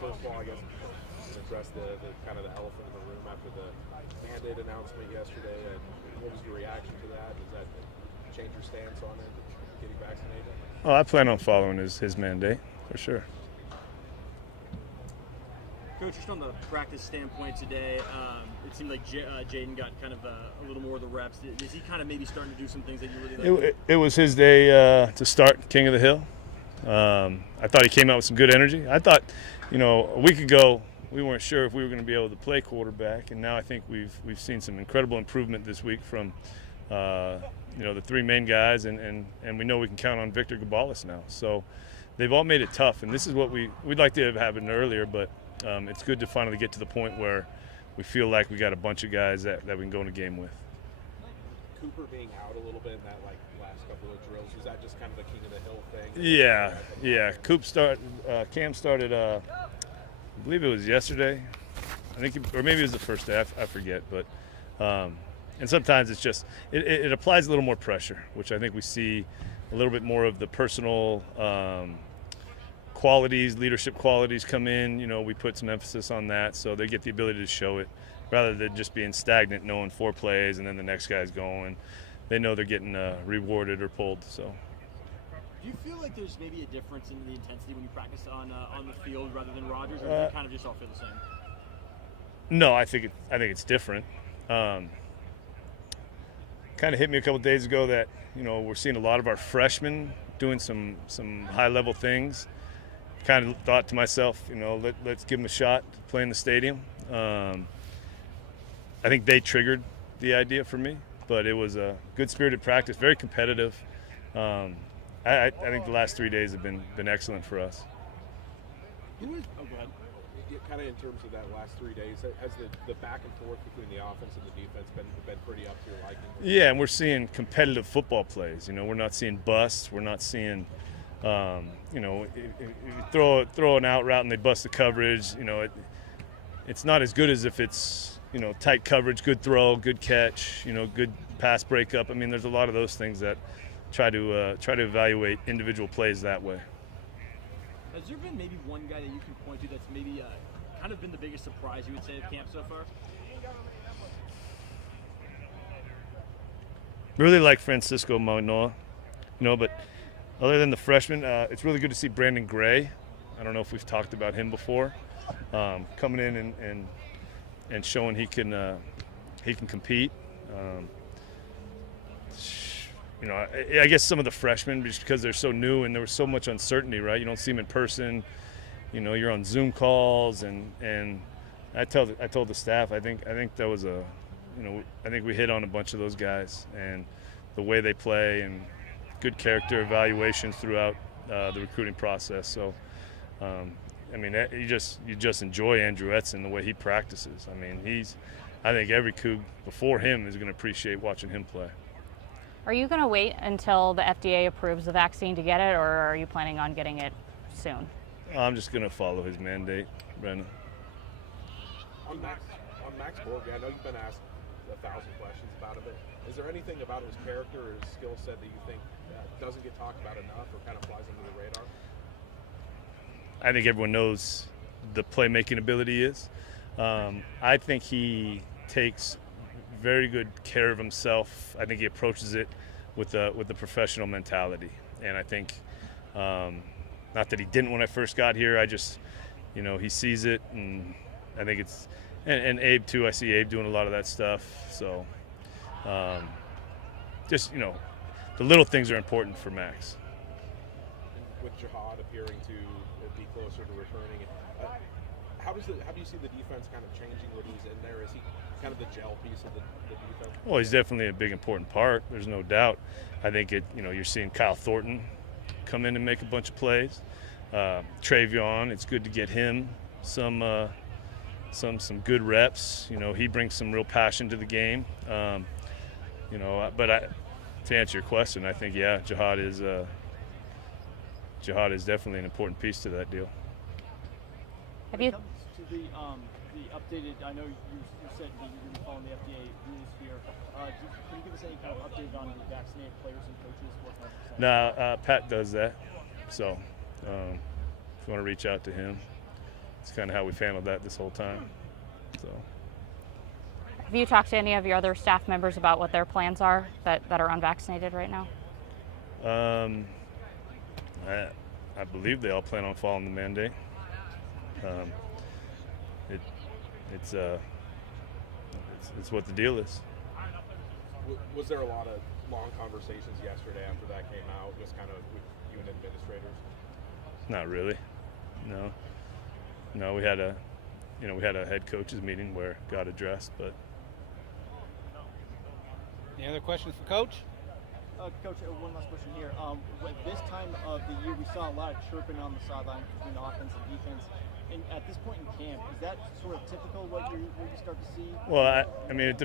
first of all, I guess, address the kind of the elephant in the room after the mandate announcement yesterday. What was your reaction to that? Does that change your stance on it, getting vaccinated? Oh, I plan on following his mandate for sure. Coach, just on the practice standpoint today, it seemed like Jaden got kind of a little more of the reps. Is he kind of maybe starting to do some things that you really like? It was his day to start King of the Hill. I thought he came out with some good energy. I thought, a week ago we weren't sure if we were going to be able to play quarterback, and now I think we've seen some incredible improvement this week from the three main guys, and we know we can count on Victor Gabalis now. So they've all made it tough, and this is what we'd like to have happened earlier, but it's good to finally get to the point where we feel like we got a bunch of guys that we can go in a game with. Cooper being out a little bit in that last couple of drills, was that just kind of a King of the Hill thing? Yeah. Cam started, I believe it was yesterday. Or maybe it was the first day. I forget. But and sometimes it's just it applies a little more pressure, which I think we see a little bit more of the personal qualities, leadership qualities come in. We put some emphasis on that, so they get the ability to show it rather than just being stagnant, knowing 4 plays and then the next guy's going. They know they're getting rewarded or pulled. So. Do you feel like there's maybe a difference in the intensity when you practice on the field rather than Rodgers, or does it kind of just all feel the same? No, I think it's different. Kind of hit me a couple days ago that we're seeing a lot of our freshmen doing some high-level things. Kind of thought to myself, let's give them a shot to play in the stadium. I think they triggered the idea for me, but it was a good-spirited practice, very competitive. I think the last 3 days have been excellent for us. Go ahead. Kind of in terms of that last 3 days, has the back and forth between the offense and the defense been pretty up to your liking? Yeah, and we're seeing competitive football plays. We're not seeing busts. We're not seeing, if you throw an out route and they bust the coverage. It's not as good as if it's tight coverage, good throw, good catch, good pass breakup. I mean, there's a lot of those things that try to evaluate individual plays that way. Has there been maybe one guy that you can point to that's maybe kind of been the biggest surprise, you would say, of camp so far? Really like Francisco Manoa, but other than the freshman, it's really good to see Brandon Gray. I don't know if we've talked about him before, coming in and showing he can compete. I guess some of the freshmen, just because they're so new and there was so much uncertainty, right? You don't see them in person. You're on Zoom calls, and I told the staff, I think that was I think we hit on a bunch of those guys and the way they play and good character evaluations throughout the recruiting process. So, you just enjoy Andrew Etzen, the way he practices. I think every Coug before him is going to appreciate watching him play. Are you going to wait until the FDA approves the vaccine to get it, or are you planning on getting it soon? I'm just going to follow his mandate, Brendan. On Max Borghi, I know you've been asked 1,000 questions about him, but is there anything about his character or his skill set that you think doesn't get talked about enough or kind of flies under the radar? I think everyone knows the playmaking ability is. I think he takes very good care of himself. I think he approaches it with the professional mentality, and I think not that he didn't when I first got here. I just he sees it, and I think it's and Abe too. I see Abe doing a lot of that stuff. So the little things are important for Max. And with Jihad appearing to be closer to returning, how do you see the defense kind of changing when he's in there? Is he kind of the gel piece of the defense? Well, he's definitely a big important part. There's no doubt. I think you're seeing Kyle Thornton come in and make a bunch of plays. Travion, it's good to get him some good reps. He brings some real passion to the game. But to answer your question, I think Jihad is definitely an important piece to that deal. Have you? To the updated, I know you said that you're going to follow the FDA rules here. Can you give us any kind of update on the vaccinated players and coaches? No, Pat does that. So if you want to reach out to him. it's kind of how we've handled that this whole time. So. Have you talked to any of your other staff members about what their plans are that are unvaccinated right now? I believe they all plan on following the mandate. It's what the deal is. Was there a lot of long conversations yesterday after that came out, just kind of with you and administrators? Not really. No, we had a head coaches meeting where it got addressed, but. Any other questions for Coach? Coach, one last question here. At this time of the year, we saw a lot of chirping on the sideline between offense and defense. And at this point in camp, is that sort of typical what you start to see? Well,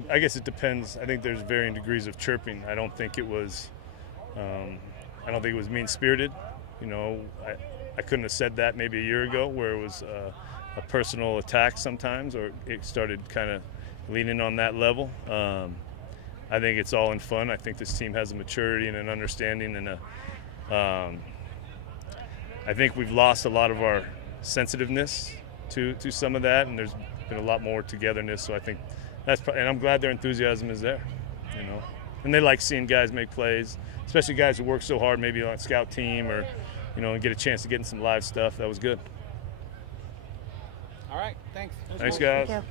I guess it depends. I think there's varying degrees of chirping. I don't think it was mean-spirited. I couldn't have said that maybe a year ago, where it was a personal attack sometimes, or it started kind of leaning on that level. I think it's all in fun. I think this team has a maturity and an understanding, and I think we've lost a lot of our sensitiveness to some of that, and there's been a lot more togetherness. So I think and I'm glad their enthusiasm is there, and they like seeing guys make plays, especially guys who work so hard, maybe on a scout team or, and get a chance to get in some live stuff. That was good. All right, thanks. Thanks, guys. Thank you.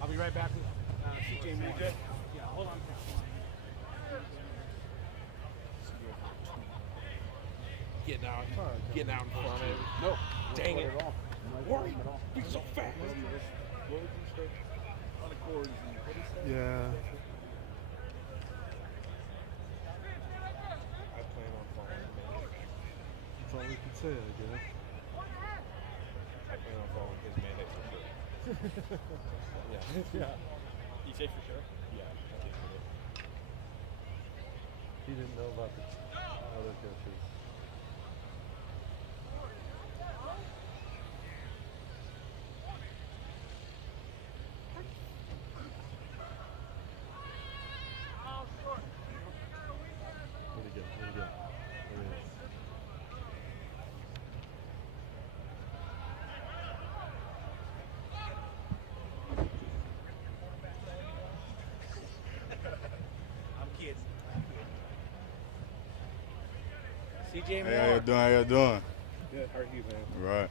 I'll be right back with CJ Moore. Yeah, hold on. Getting out in front of it. No, dang it. Worry, he's so fast. Yeah. I plan on following him. That's all we can say, I guess. I plan on following his mandate for sure. Yeah. You say for sure? Yeah, I think he did. He didn't know about the other coaches. Where'd he go? There he is. I'm kidding. CJ Hey, Moore. how y'all doing? Good, how are you, man? Right.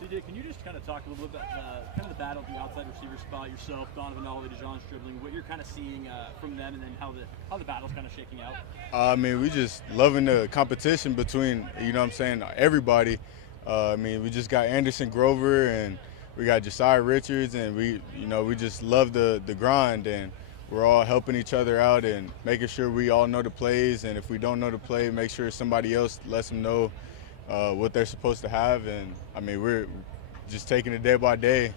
CJ, can you just kind of talk a little bit about kind of the battle at the outside receiver spot, yourself, Donovan Ollie, DeJohn Stribling, what you're kind of seeing from them, and then how the battle's kind of shaking out? We just loving the competition between, everybody. We just got Anderson Grover and we got Josiah Richards, and we just love the grind, and we're all helping each other out and making sure we all know the plays, and if we don't know the play, make sure somebody else lets them know what they're supposed to have. And we're just taking it day by day.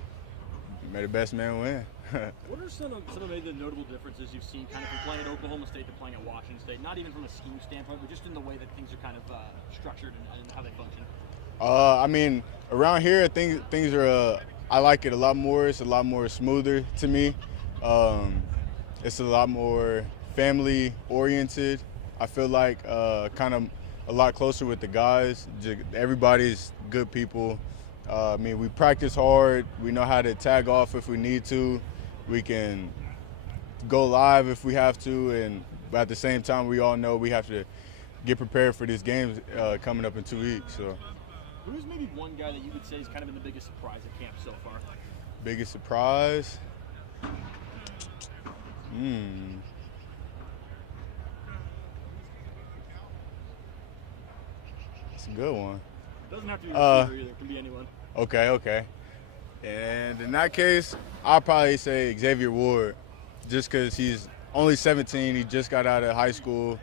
May the best man win. What are some of maybe the notable differences you've seen kind of from playing at Oklahoma State to playing at Washington State? Not even from a scheme standpoint, but just in the way that things are kind of structured and how they function. Around here, things are. I like it a lot more. It's a lot more smoother to me. It's a lot more family oriented. I feel like kind of a lot closer with the guys. Everybody's good people. We practice hard. We know how to tag off if we need to. We can go live if we have to, and at the same time, we all know we have to get prepared for these games coming up in 2 weeks. So, who's maybe one guy that you would say has kind of been the biggest surprise at camp so far? Biggest surprise? It's a good one. It doesn't have to be a receiver either. It can be anyone. Okay. And in that case, I'll probably say Xavier Ward, just because he's only 17. He just got out of high school.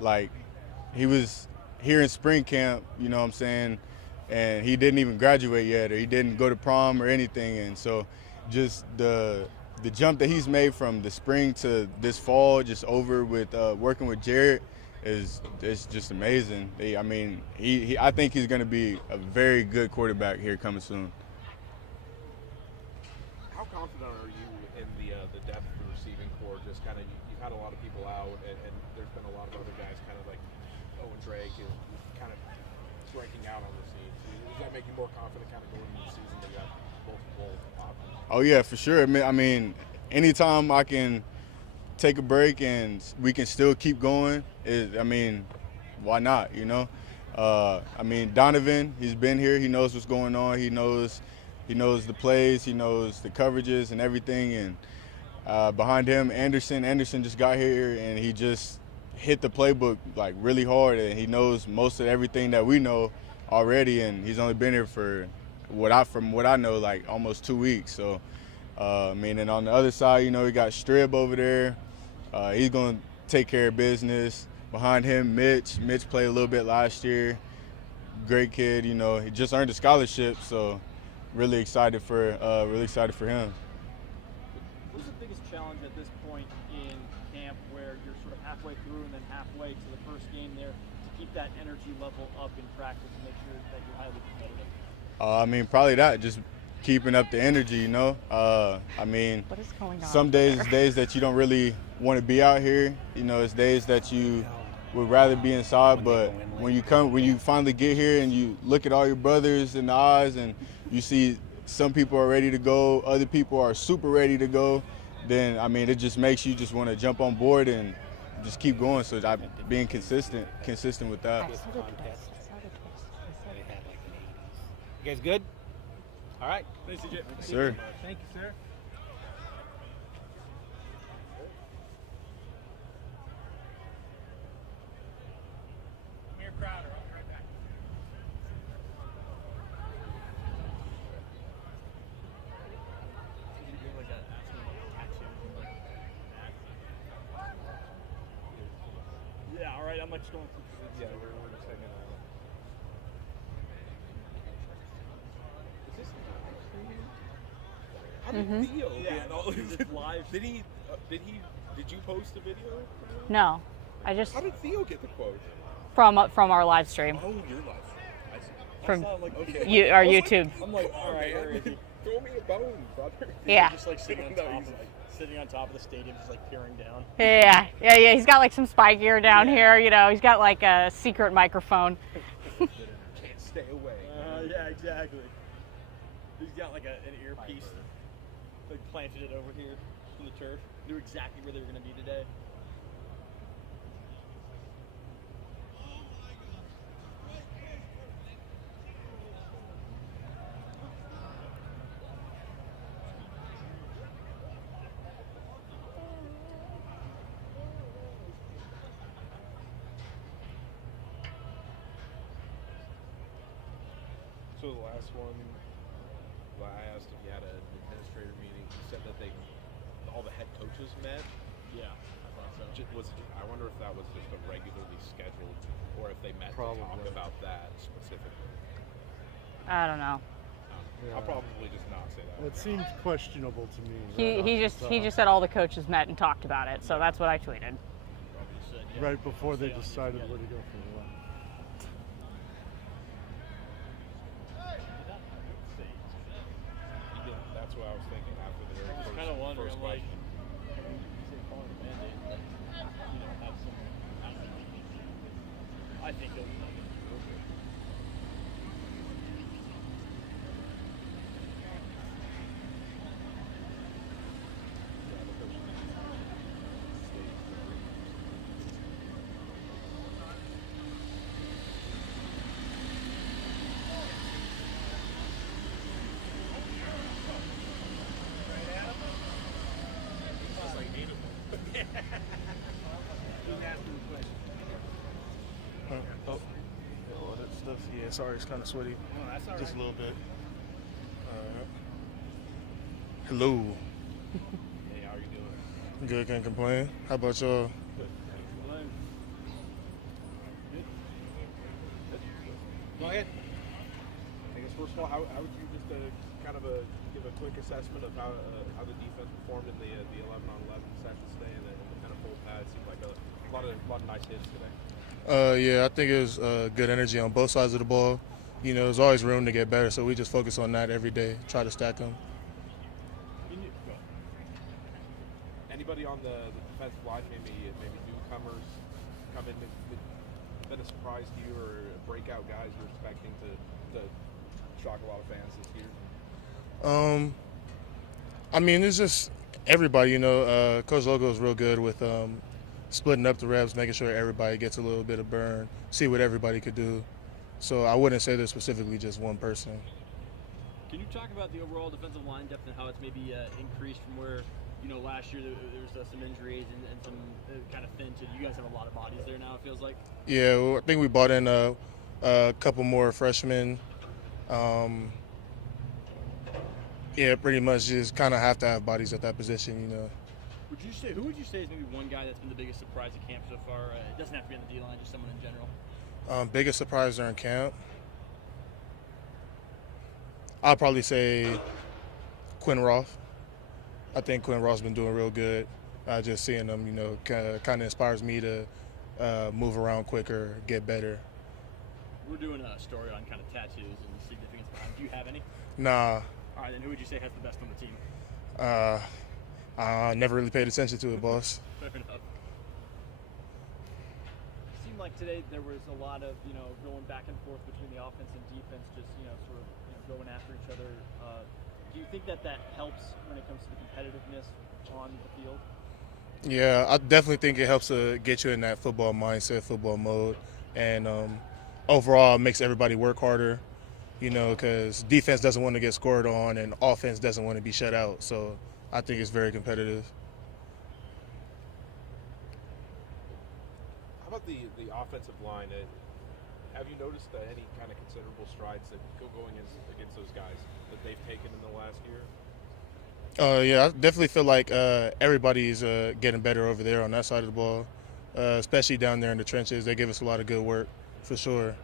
Like, he was here in spring camp, and he didn't even graduate yet, or he didn't go to prom or anything. And so just the jump that he's made from the spring to this fall, just over with working with Jared, is just amazing. I think he's going to be a very good quarterback here coming soon. How confident are you in the depth of the receiving core? Just kind of, you've had a lot of people out, and there's been a lot of other guys kind of like Owen Drake is kind of breaking out on the scene. that make you more confident kind of going into the season that you have multiple options? Oh yeah, for sure. I mean, anytime I can take a break and we can still keep going, why not? I mean, Donovan, he's been here. He knows what's going on. He knows the plays. He knows the coverages and everything. And behind him, Anderson just got here and he just hit the playbook like really hard. And he knows most of everything that we know already. And he's only been here for from what I know, like almost 2 weeks. So, and on the other side, we got Strib over there. He's going to take care of business. Behind him, Mitch played a little bit last year. Great kid, he just earned a scholarship, so really excited for him. What's the biggest challenge at this point in camp where you're sort of halfway through and then halfway to the first game there to keep that energy level up in practice and make sure that you're highly competitive? Probably that, just keeping up the energy, What is going on? Some days, days that you don't really want to be out here. It's days that you would rather be inside, but when you finally get here and you look at all your brothers in the eyes and you see some people are ready to go, other people are super ready to go, then, it just makes you just want to jump on board and just keep going. So being consistent with that. You guys good? All right. Thanks, CJ. Sir. Thank you, sir. Amir Crowder, I'll be right back. Yeah, all right. I'm just going through. Yeah, we're just hanging out. Is this How did Theo get all Is it live? Did you post a video? No, I just How did Theo get the quote? from our live stream Oh, your live stream. I see. from Okay. our I was like, YouTube. I'm like, Come all on, right, man. where is he? Throw me a bone, brother. Yeah. Just like sitting on No, top, he's sitting on top of the stadium, just like peering down. Yeah. He's got like some spy gear down here. He's got like a secret microphone. Can't stay away. Yeah, exactly. He's got like an earpiece, like planted it over here in the turf. Knew exactly where they were going to be today. So the last one, I asked if you had an administrator meeting. He said that all the head coaches met. Yeah, I thought so. I wonder if that was just a regularly scheduled, or if they met to talk about that specifically. I don't know. I'll probably just not say that. It seemed questionable to me. He just said all the coaches met and talked about it. So that's what I tweeted. Probably just said, yeah. Right before they decided where to go from there. That's what I was thinking after the very I was first, kind of wondering, first like, question. calling a mandate, but, have some. I think it'll be like it. All that stuff. Yeah, sorry, it's kind of sweaty. Oh, that's all Just a little bit. Hello. Hey, how are you doing? Good, can't complain. How about y'all? Go ahead. I guess first of all, how would you just give a quick assessment of how the defense performed in the 11-on-11 session today and the kind of full pad? It seemed like a lot of nice hits today. Yeah, I think it was good energy on both sides of the ball. There's always room to get better, so we just focus on that every day, try to stack them. Anybody on the defensive line, maybe newcomers come in, been a surprise to you, or breakout guys you're expecting to shock a lot of fans this year? I mean, it's just everybody, you know. Coach Logo is real good with splitting up the reps, making sure everybody gets a little bit of burn, see what everybody could do. So I wouldn't say there's specifically just one person. Can you talk about the overall defensive line depth and how it's maybe increased from where, you know, last year there was some injuries and some kind of thin to you guys have a lot of bodies there now, it feels like? Yeah, well, I think we brought in a couple more freshmen. Yeah, pretty much just kind of have to have bodies at that position, you know. Who would you say is maybe one guy that's been the biggest surprise at camp so far? It doesn't have to be on the D-line, just someone in general. Biggest surprise during camp? I'll probably say Quinn Roth. I think Quinn Roth's been doing real good. Just seeing him, you know, kind of inspires me to move around quicker, get better. We're doing a story on kind of tattoos and the significance behind. Do you have any? Nah. All right, then who would you say has the best on the team? I never really paid attention to it, boss. Fair enough. It seemed like today there was a lot of, you know, going back and forth between the offense and defense, just, you know, sort of, you know, going after each other. Do you think that helps when it comes to the competitiveness on the field? Yeah, I definitely think it helps to get you in that football mindset, football mode, and overall it makes everybody work harder, you know, because defense doesn't want to get scored on and offense doesn't want to be shut out. So I think it's very competitive. How about the offensive line? Have you noticed any kind of considerable strides that going against those guys that they've taken in the last year? Yeah, I definitely feel like everybody's getting better over there on that side of the ball, especially down there in the trenches. They give us a lot of good work, for sure.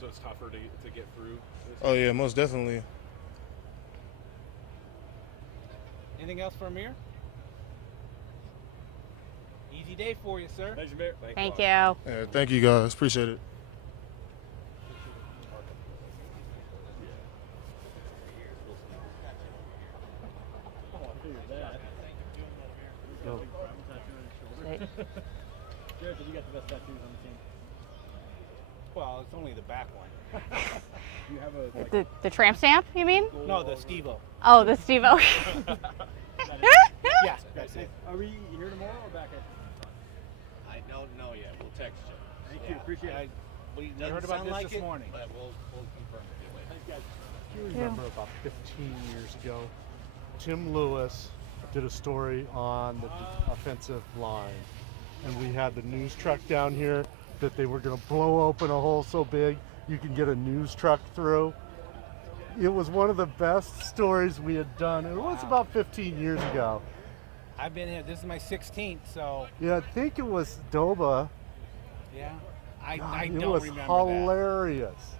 So it's tougher to get through? Oh, yeah, most definitely. Anything else for Amir? Easy day for you, sir. Thanks, Amir. Thank you. Yeah, thank you, guys. Appreciate it. Jared said you got the best tattoos on the team. Well, it's only the back one. Do you have a The tramp stamp, you mean? No, the Steve-O. Oh, the Steve-O. Yeah, that's it. Are we here tomorrow or back at? I don't know yet. We'll text you. Thank you. Appreciate it. We Doesn't heard about sound this like this it, morning. but we'll confirm it later. Thanks, guys. You remember about 15 years ago, Tim Lewis did a story on the offensive line, and we had the news truck down here that they were going to blow open a hole so big you can get a news truck through. It was one of the best stories we had done. It was about 15 years ago. I've been here. This is my 16th, so Yeah, I think it was Doba. yeah. I It don't was remember hilarious. that.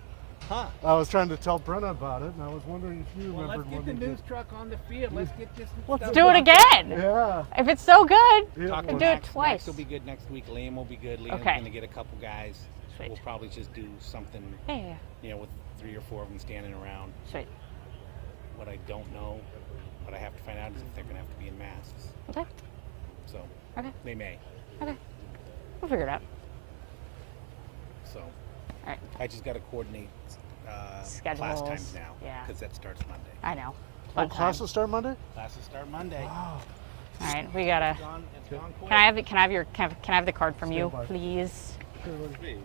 Huh. I was trying to tell Brenna about it, and I was wondering if you Well, let's remembered get the when we news truck on the field. Let's get this. Let's stuff do it done. again. Yeah. If it's so good. It Talking can was- do it Max, twice. Max will be good next week. Liam will be good. Liam's Okay. going to get a couple guys. Sweet. We'll probably just do something, Yeah. you know, with 3 or 4 of them standing around. Sweet. What I don't know, what I have to find out is if they're going to have to be in masks. Okay. So Okay. they may. Okay. We'll figure it out. So right. I just got to coordinate class Schedules. times now Yeah. because that starts Monday. I know. Oh, Fun time. classes start Monday? Classes start Monday. Wow. All right, we gotta. It's gone quick. Can I have the card from you, Stand by. please? Sure, buddy. Hey,